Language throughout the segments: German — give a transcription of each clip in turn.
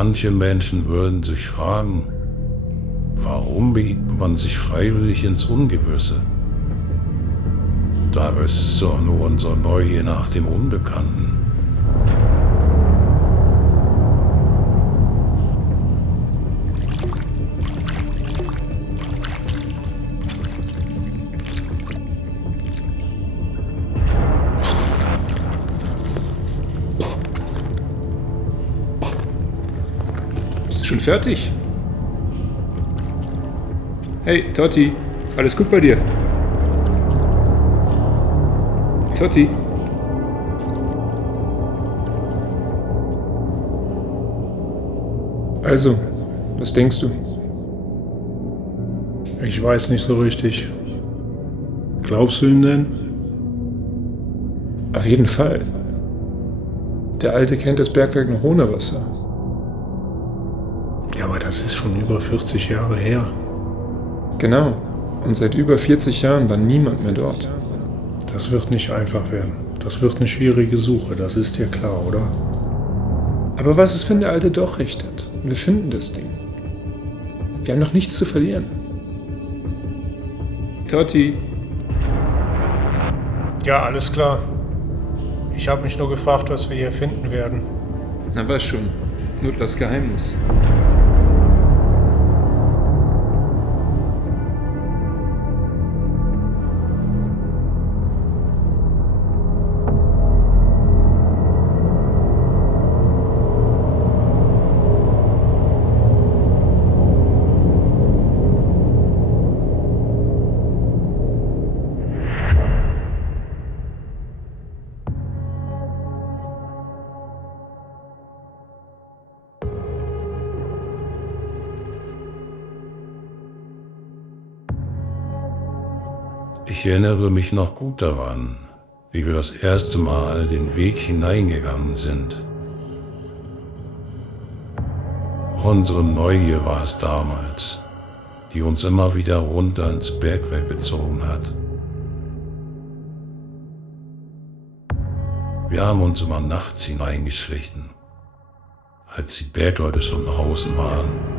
Manche Menschen würden sich fragen, warum begibt man sich freiwillig ins Ungewisse? Da ist es doch nur unsere Neugier nach dem Unbekannten. Bist du schon fertig? Hey, Totti, alles gut bei dir? Totti? Also, was denkst du? Ich weiß nicht so richtig. Glaubst du ihm denn? Auf jeden Fall. Der Alte kennt das Bergwerk noch ohne Wasser. Ja, aber das ist schon über 40 Jahre her. Genau. Und seit über 40 Jahren war niemand mehr dort. Das wird nicht einfach werden. Das wird eine schwierige Suche, das ist dir klar, oder? Aber was ist, wenn der Alte doch recht hat? Und wir finden das Ding. Wir haben noch nichts zu verlieren. Totti. Ja, alles klar. Ich habe mich nur gefragt, was wir hier finden werden. Na was schon. Nutlers Geheimnis. Ich erinnere mich noch gut daran, wie wir das erste Mal den Weg hineingegangen sind. Unsere Neugier war es damals, die uns immer wieder runter ins Bergwerk gezogen hat. Wir haben uns immer nachts hineingeschlichen, als die Bergleute schon draußen waren.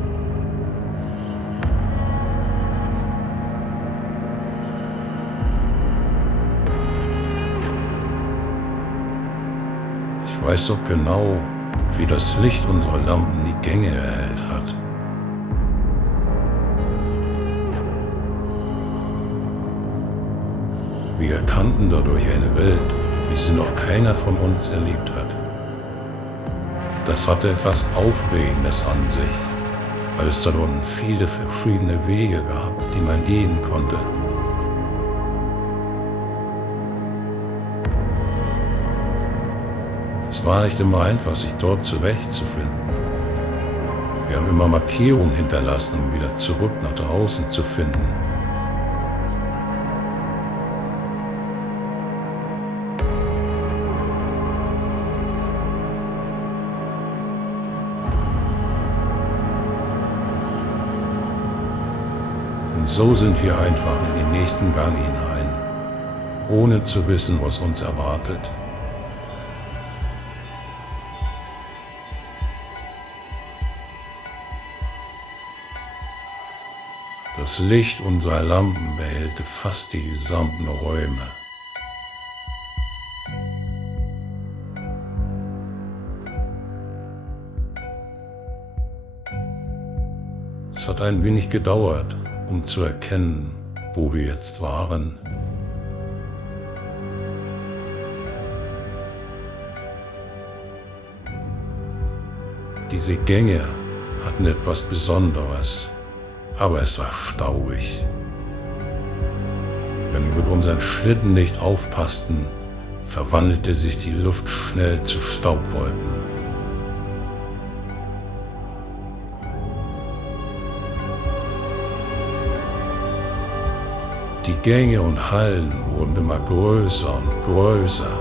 Ich weiß doch genau, wie das Licht unserer Lampen die Gänge erhellt hat. Wir erkannten dadurch eine Welt, wie sie noch keiner von uns erlebt hat. Das hatte etwas Aufregendes an sich, weil es da unten viele verschiedene Wege gab, die man gehen konnte. Es war nicht immer einfach, sich dort zurechtzufinden. Wir haben immer Markierungen hinterlassen, um wieder zurück nach draußen zu finden. Und so sind wir einfach in den nächsten Gang hinein, ohne zu wissen, was uns erwartet. Das Licht unserer Lampen behällte fast die gesamten Räume. Es hat ein wenig gedauert, um zu erkennen, wo wir jetzt waren. Diese Gänge hatten etwas Besonderes. Aber es war staubig. Wenn wir mit unseren Schlitten nicht aufpassten, verwandelte sich die Luft schnell zu Staubwolken. Die Gänge und Hallen wurden immer größer und größer.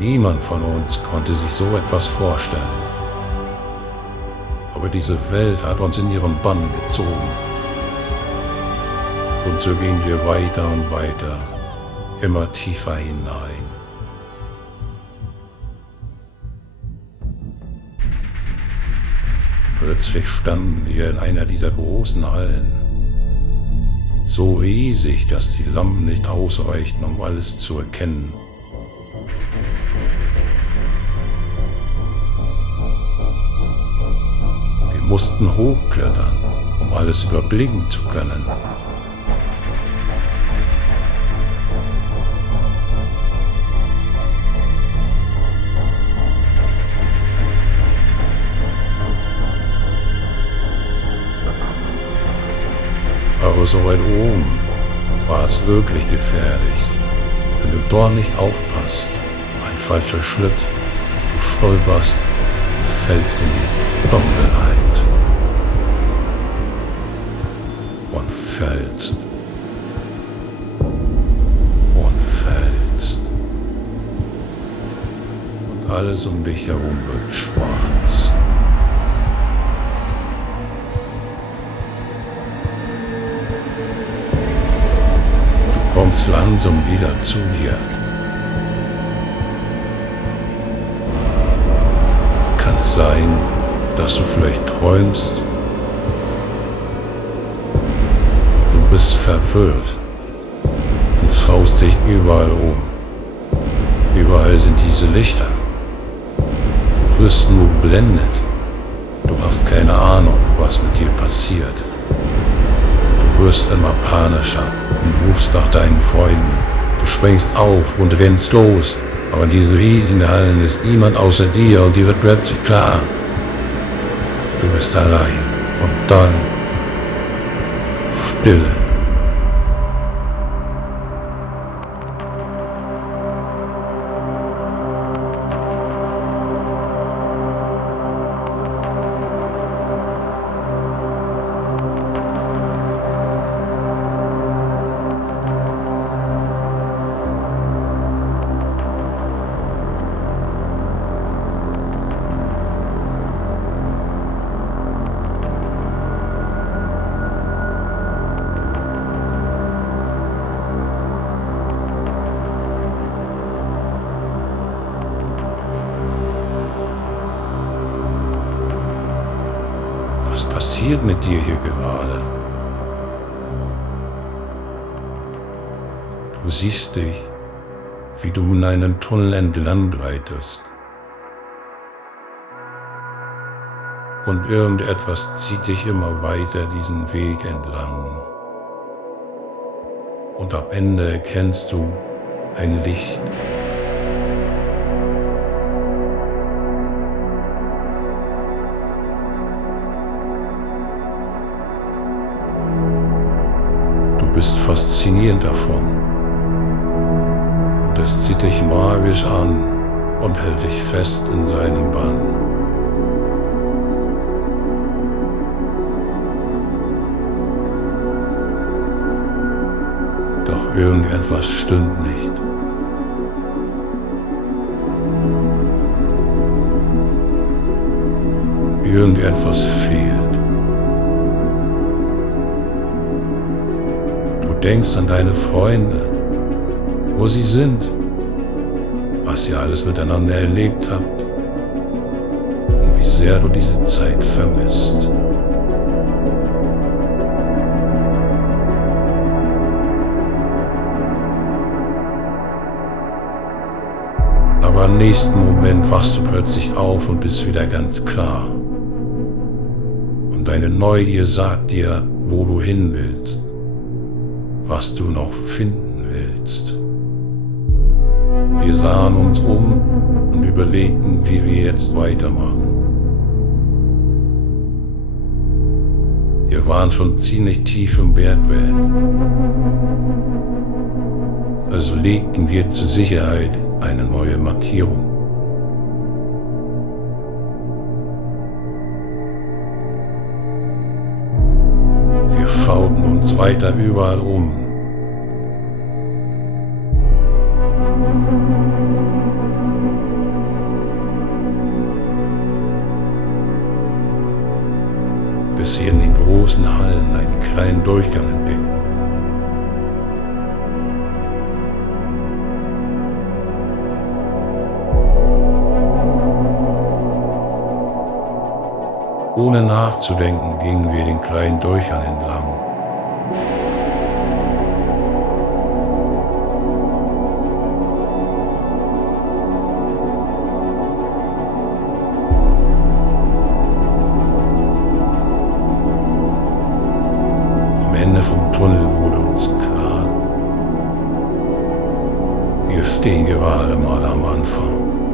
Niemand von uns konnte sich so etwas vorstellen. Aber diese Welt hat uns in ihren Bann gezogen. Und so gehen wir weiter und weiter, immer tiefer hinein. Plötzlich standen wir in einer dieser großen Hallen, so riesig, dass die Lampen nicht ausreichten, um alles zu erkennen. Wir mussten hochklettern, um alles überblicken zu können. Aber so weit oben war es wirklich gefährlich. Wenn du dort nicht aufpasst, ein falscher Schritt, du stolperst und fällst in die Dunkelheit. Und fällst. Und fällst. Und alles um dich herum wird schwarz. Du kommst langsam wieder zu dir. Kann es sein, dass du vielleicht träumst? Du bist verwirrt. Du schaust dich überall um. Überall sind diese Lichter. Du wirst nur geblendet. Du hast keine Ahnung, was mit dir passiert. Du wirst immer panischer und rufst nach deinen Freunden. Du springst auf und rennst los, aber in diesen riesigen Hallen ist niemand außer dir und dir wird plötzlich klar, du bist allein und dann Stille. Was passiert mit dir hier gerade? Du siehst dich, wie du in einem Tunnel entlang gleitest. Und irgendetwas zieht dich immer weiter diesen Weg entlang. Und am Ende erkennst du ein Licht. Du bist fasziniert davon. Und es zieht dich magisch an und hält dich fest in seinem Bann. Doch irgendetwas stimmt nicht. Irgendetwas fehlt. Du denkst an deine Freunde, wo sie sind, was ihr alles miteinander erlebt habt und wie sehr du diese Zeit vermisst. Aber im nächsten Moment wachst du plötzlich auf und bist wieder ganz klar. Und deine Neugier sagt dir, wo du hin willst, was du noch finden willst. Wir sahen uns um und überlegten, wie wir jetzt weitermachen. Wir waren schon ziemlich tief im Bergwerk. Also legten wir zur Sicherheit eine neue Markierung. Wir schauten uns weiter überall um. Bis wir in den großen Hallen einen kleinen Durchgang entdeckten, Ohne nachzudenken gingen wir den kleinen Dächern entlang. Am Ende vom Tunnel wurde uns klar, wir stehen gerade mal am Anfang.